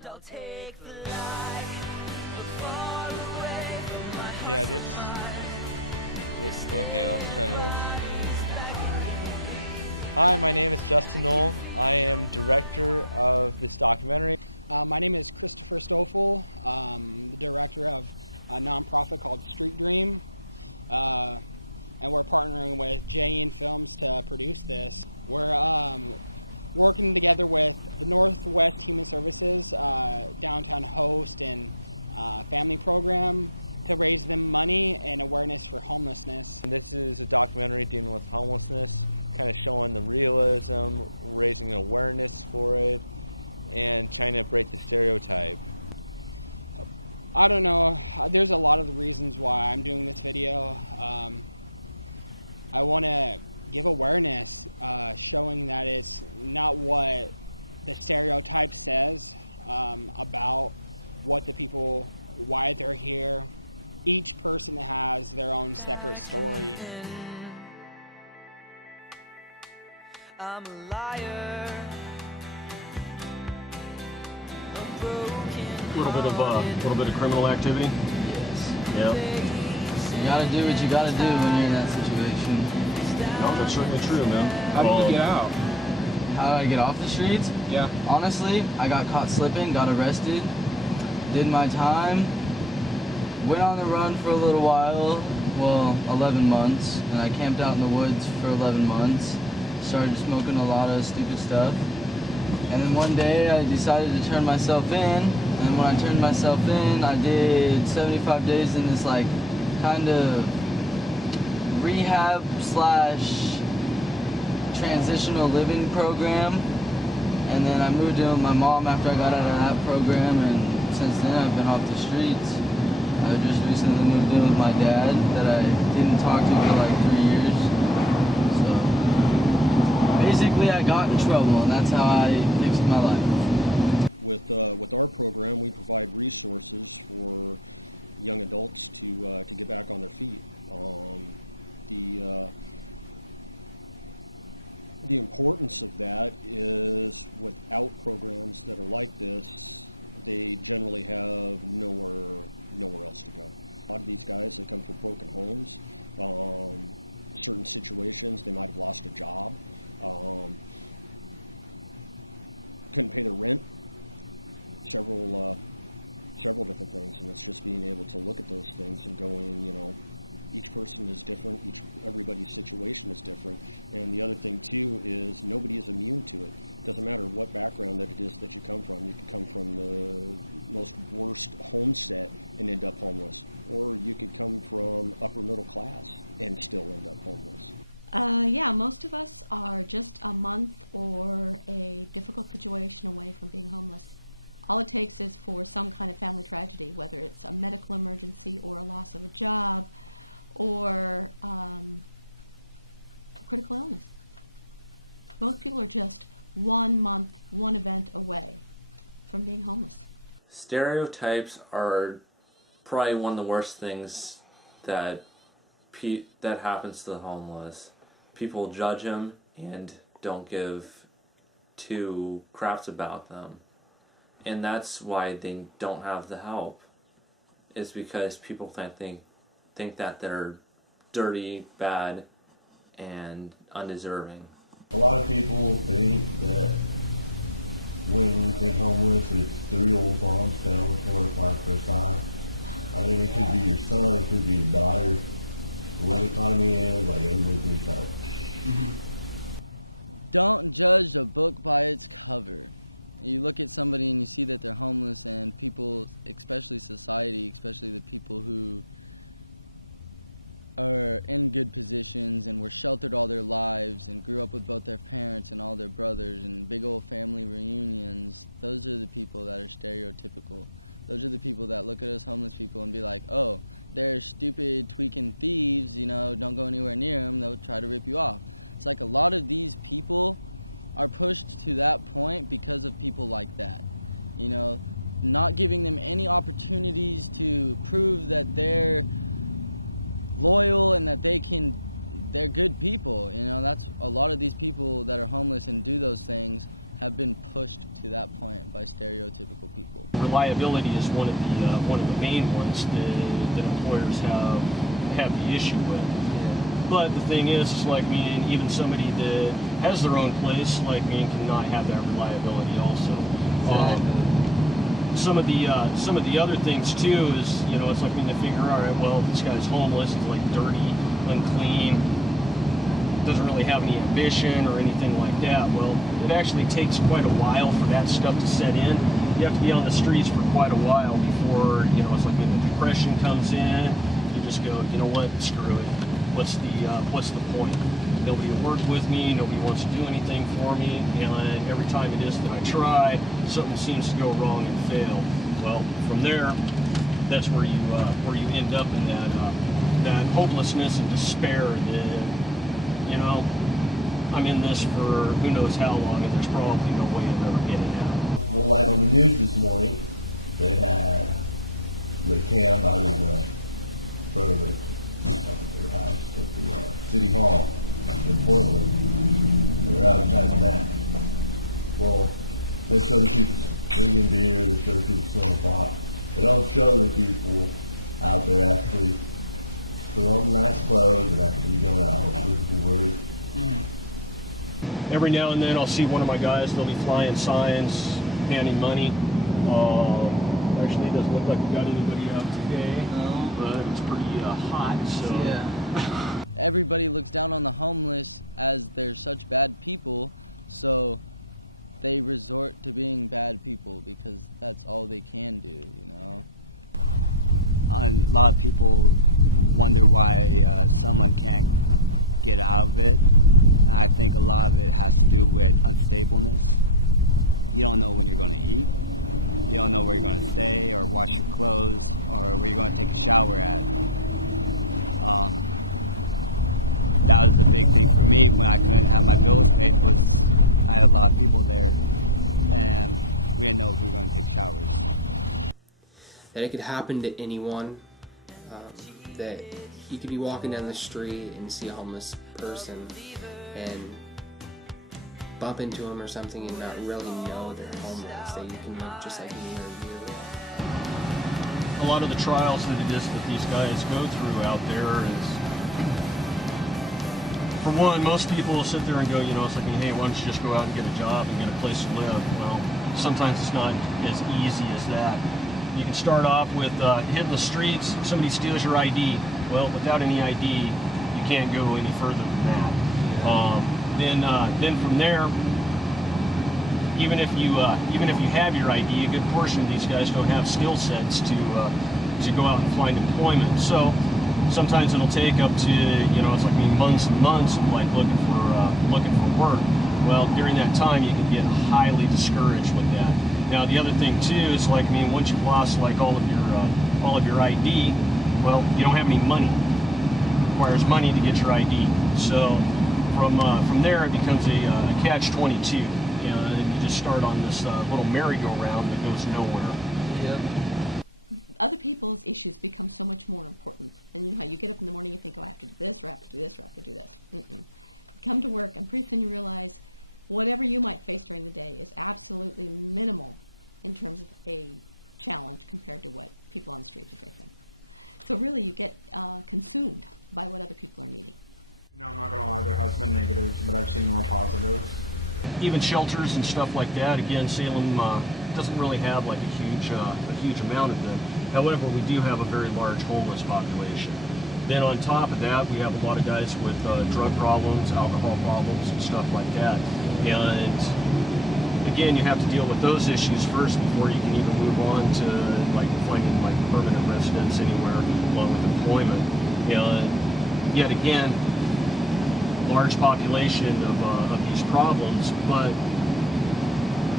Yeah, just okay, let's try this. Hi, my name is Justen Noll. I am director of this documentary. My name is Chris Stofle. I'm the director of a nonprofit called Street Dream. And we're partnering with J.E.N. Films to produce this. We're working together with the Northwest Human Services Downtown Host and Family Program to raise them money and awareness for homelessness. And this is a documentary dealing with homelessness, kind of showing the realism, raising awareness for it, and trying to break the stereotype. I don't know. There's a lot of the reasons why I'm doing this video. I want to give awareness, showing that it's not what the stereotype says about what the people, why they're here. Each person has their own separate story. I'm a liar. A little bit of criminal activity. Yeah. You gotta do what you gotta do when you're in that situation. No, that's certainly true, man. How did you get out? How did I get off the streets? Yeah. Honestly, I got caught slipping, got arrested, did my time, went on the run for a little while, well, 11 months, and I camped out in the woods for 11 months, started smoking a lot of stupid stuff, and then one day I decided to turn myself in, and when I turned myself in, I did 75 days in this like kind of rehab / transitional living program, and then I moved in with my mom after I got out of that program, and since then I've been off the streets. I just recently moved in with my dad that I didn't talk to for like 3 years. So basically I got in trouble, and that's how I fixed my life. With our program, we provide resources for young adults to get back on their feet. The importance of that is without programs that are like this, they generally have nowhere else to go. A lot of these guys, they come from broken homes, certain situations, they might have lost a job, couldn't pay their rent, several different things, and it's just being able to look at those things and going, you know, each person is different, everybody's situation is different, and the other thing too is nobody is immune to it. Doesn't matter what background that it is that you come from. You could come from the most worst homestead and end up homeless, or you could come from upper middle class and still end up homeless. Yeah, most of us are just a month or a difficult situation away from being homeless. All it takes is for some kind of family tragedy, whether it's a medical emergency or a loss of a job or a critical illness. Most people are just 1 month, one event away from being homeless. Stereotypes are probably one of the worst things that happens to the homeless. People judge them and don't give two craps about them. And that's why they don't have the help. It's because people think that they're dirty, bad, and undeserving. A lot of people think that when you think homeless, it's 3 old moms down on the corner applying for a sign. I mean, it could be your son, it could be your daughter. The way the economy is, like, everybody needs help. Don't judge a book by its cover. You look at somebody and you see that they're homeless, and people, especially society, especially the people who are in good positions and were sheltered all their lives and grew up with both their parents and all their brothers and big old family reunions, those are the people that are stereotypical. Those are the people that look at us homeless people and be like, oh, they're stupid, tweaking thieves, you know, don't go anywhere near them, they'll try to rip you off. It's like a lot of these people are pushed to that point because of people like that. You know, not giving them any opportunities to prove that they're loyal and that they're good people. You know, that's a lot of these people that are homeless and do those things have been pushed to that point by stereotypical people. Reliability is one of the main ones that employers have the issue with. But the thing is, like me, and even somebody that has their own place, like me, cannot have that reliability also. Some of the other things too is, you know, it's like when they figure, all right, well, this guy's homeless, he's like dirty, unclean, doesn't really have any ambition or anything like that. Well, it actually takes quite a while for that stuff to set in. You have to be on the streets for quite a while before, you know, it's like when the depression comes in, you just go, you know what, screw it. What's the point? Nobody will work with me, nobody wants to do anything for me, and every time it is that I try, something seems to go wrong and fail. Well, from there, that's where you end up in that hopelessness and despair that, you know, I'm in this for who knows how long, and there's probably no way of ever getting out. Well, like on the news this morning, they had the camp out in the front of the courthouse with the city hall in Portland, and they're advertising that. Well, they show the people drinking beer, they show the people smoking pot. They don't show the people out there actually putting on nice clothes and actually going out with the word. Every now and then I'll see one of my guys, they'll be flying signs, handing money. Actually, it doesn't look like we got anybody out today, but it's pretty hot, so. Yeah. Everybody looks down on the homeless as they're such bad people, so they resort to being bad people because that's all they can do, you know? A lot of people wonder why someone can't get out of it. And I think a lot of it has to do with unstableness. You don't know when you're going to eat. You don't know where you're going to stay or wash your clothes or where you're going to take a shower at. That was a big thing for me when I couldn't have my bills paid. Was I had a lot of people there and we didn't know if we were going to take showers. That it could happen to anyone, that you could be walking down the street and see a homeless person and bump into them or something and not really know they're homeless, that you can look just like me or you. A lot of the trials that it is that these guys go through out there is, for one, most people will sit there and go, you know, it's like, hey, why don't you just go out and get a job and get a place to live? Well, sometimes it's not as easy as that. You can start off with hitting the streets, somebody steals your ID. Well, without any ID, you can't go any further than that. Then from there, even if you have your ID, a good portion of these guys don't have skill sets to go out and find employment. So sometimes it'll take up to, you know, it's like months and months of like looking for work. Well, during that time, you can get highly discouraged with that. Now, the other thing too is like, once you've lost like all of your ID, well, you don't have any money. It requires money to get your ID. So from there, it becomes a catch-22. You know, and you just start on this little merry-go-round that goes nowhere. Yep. Other people's issues become so much more important. And you know how you get up in the morning and think, oh, I have to do this, or I have to do this, or I have to do this. You come to work, and pretty soon you realize whatever you might face during the day is absolutely minimal in terms of a challenge compared to what people on the streets are facing. So really you get consumed by what other people are needing. No, I'm not going to lie, there has been negatives, but I've seen more positives. Even shelters and stuff like that, again, Salem doesn't really have like a huge amount of them. However, we do have a very large homeless population. Then on top of that, we have a lot of guys with drug problems, alcohol problems, and stuff like that. And again, you have to deal with those issues first before you can even move on to like finding like permanent residence anywhere along with employment. And yet again, large population of these problems, but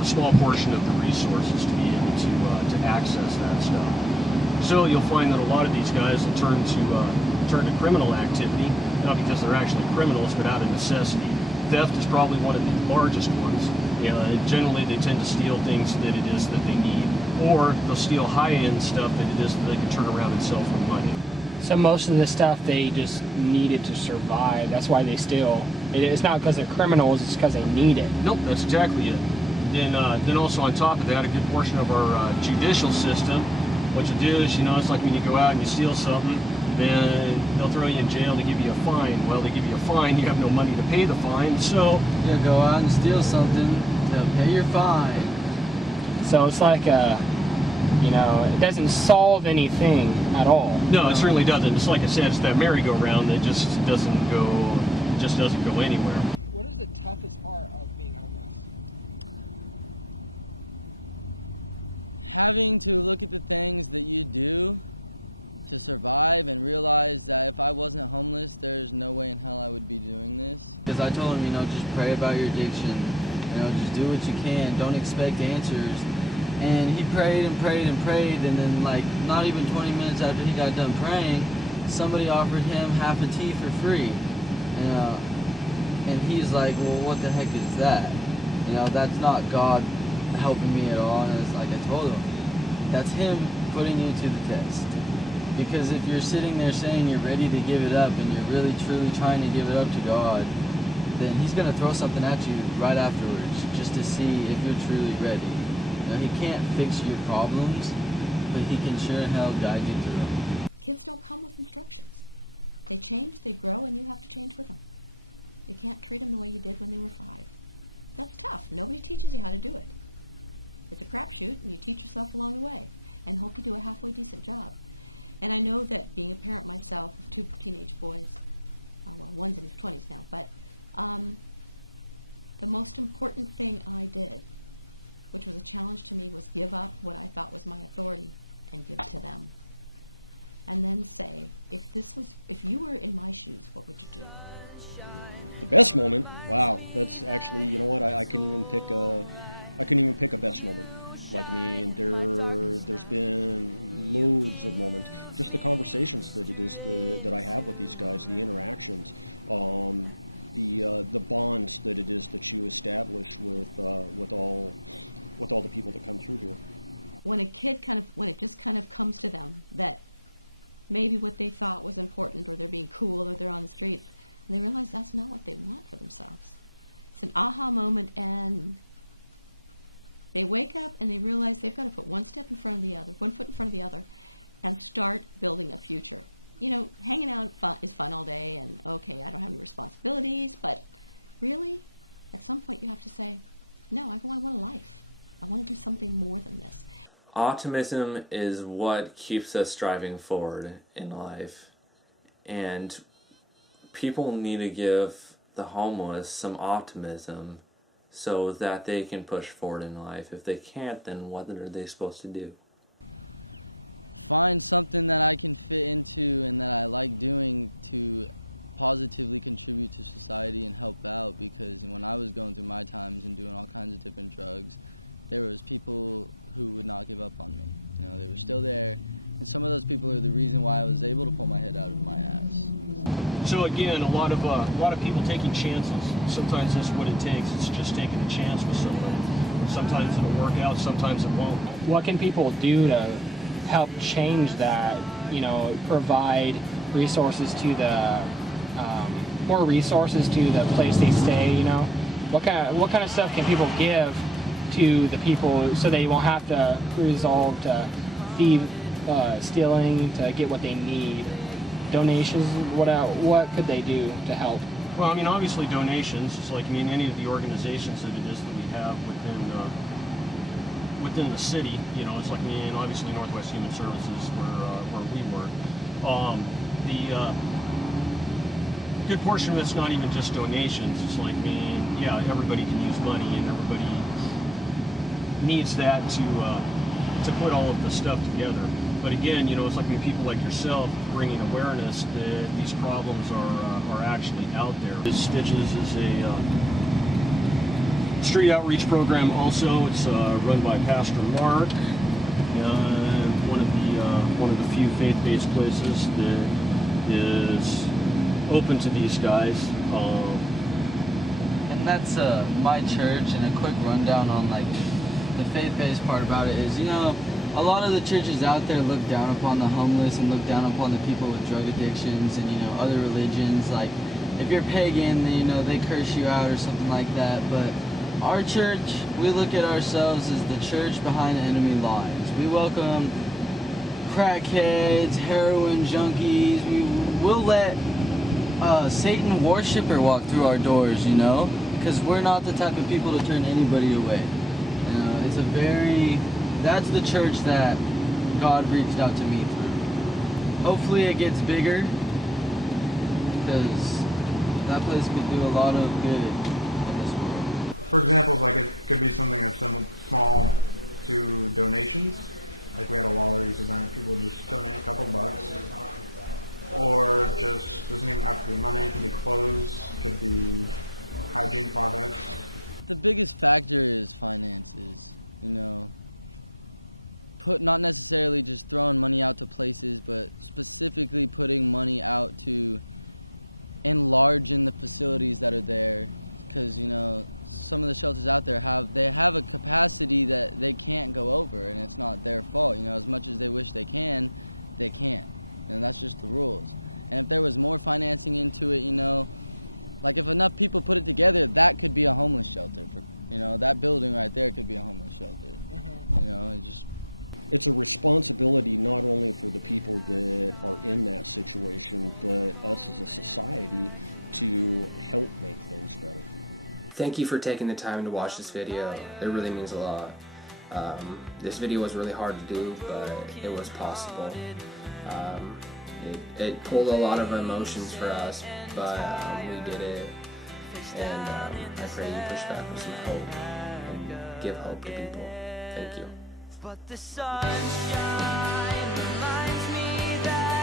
a small portion of the resources to be able to access that stuff. So you'll find that a lot of these guys will turn to criminal activity, not because they're actually criminals, but out of necessity. Theft is probably one of the largest ones. Generally they tend to steal things that it is that they need, or they'll steal high-end stuff that it is that they can turn around and sell for money. So most of the stuff they just needed to survive. That's why they steal. It's not because they're criminals, it's because they need it. Nope, that's exactly it. Then also on top of that, a good portion of our judicial system, what you do is, it's like when you go out and you steal something, then they'll throw you in jail to give you a fine. Well, they give you a fine, you have no money to pay the fine, so... You go out and steal something, they'll pay your fine. So it's like it doesn't solve anything at all. No, it certainly doesn't. It's like I said, it's that merry-go-round that just doesn't go anywhere. What is the toughest part of being homeless? Having to look at the things that you do to survive and realize that if I wasn't homeless, there's no way in hell I would be doing this. Because I told him, just pray about your addiction. Just do what you can. Don't expect answers. And he prayed and prayed and prayed, and then not even 20 minutes after he got done praying, somebody offered him half a tea for free. And he's like, well, what the heck is that? That's not God helping me at all. And it's like I told him, that's him putting you to the test. Because if you're sitting there saying you're ready to give it up and you're really truly trying to give it up to God, then he's going to throw something at you right afterwards just to see if you're truly ready. He can't fix your problems, but he can sure in hell guide you through them. Kids don't come with instructions. They change, they grow, and you have to change with them. You can't treat them the way you did when they were 5. That's tough. Nobody teaches you how to do it. It's a crapshoot, and you teach yourself along the way and hope you do a halfway decent job. And I know that being a parent myself of 2 teenage boys, well, one's in his 20s now, but the most important thing I did, which was a challenge to me, was give up what I thought was my authority and give it to them. And then say, if you were in my shoes, what would you do? The best moment? Wow, that's actually, you know what? I couldn't even pick a best moment. There's been loads of moments. Just the conversations that I have with these guys, the interactions, the bonds that it is that you establish with all the people that come through here. When it just kind of comes to them that maybe what they thought was important, or they're being cool, or they're on the streets, and they realize that's not what they want for themselves. It's an aha moment, and they wake up and they realize they've got to put one foot in front of the other, and start building a future. Hanging out is fun all day, and okay, I don't have any responsibilities, but really, at some point you have to say, no, I want a life. I want to do something more than this. Optimism is what keeps us driving forward in life, and people need to give the homeless some optimism so that they can push forward in life. If they can't, then what are they supposed to do? Find something that I can fit into and that I like doing to positively contribute to society and help out, because when I was going through my times and doing all kinds of different drugs, there was people who would not give up on me. They were still there, and some of those people are the reason why I was able to pull my head out of my ass. So again, a lot of people taking chances. Sometimes that's what it takes. It's just taking a chance with somebody. Sometimes it'll work out, sometimes it won't. What can people do to help change that? Provide resources to more resources to the place they stay. What kind of stuff can people give to the people so they won't have to resolve to thieve, stealing to get what they need? Donations, what could they do to help? Well, obviously donations. It's like, any of the organizations that it is that we have within the city, it's like, obviously Northwest Human Services where we work. The good portion of it's not even just donations. It's like, yeah, everybody can use money, and everybody needs that to put all of the stuff together. But again, it's like people like yourself bringing awareness that these problems are actually out there. Stitches is a street outreach program also. It's run by Pastor Mark, one of the few faith-based places that is open to these guys. And that's my church, and a quick rundown on the faith-based part about it is, a lot of the churches out there look down upon the homeless and look down upon the people with drug addictions and, other religions. Like, if you're pagan, then, they curse you out or something like that. But Our church, we look at ourselves as the church behind enemy lines. We welcome crackheads, heroin junkies. We'll let a Satan worshiper walk through our doors, you know? Because we're not the type of people to turn anybody away. You know, that's the church that God reached out to me through. Hopefully it gets bigger, because that place could do a lot of good in this world. For example, like it could be something that's small to donations. Like we had a Lolleries event, people just donate a couple bucks. Or just, doesn't even have to be money, it could be clothes, it could be hygiene products. The biggest factor is finances, you know. Not necessarily just throwing money out to places, but specifically putting money out to enlarge in the facilities that are there. Because, you know, some of the shelters out there have a capacity that they can't go over, and it's not their fault. You know, as much as they wish they can, they can't. And that's just the rules. And if there was more financing into it, you know, like if enough people put it together, that could be a homeless shelter. You know, that building right there could be a homeless shelter. You know, it's a responsibility not only for the people that are in that situation, but us as a society to help make things better. Thank you for taking the time to watch this video. It really means a lot. This video was really hard to do, but it was possible. It pulled a lot of emotions for us, but we did it. And I pray you push back with some hope and give hope to people. Thank you. But the sunshine reminds me that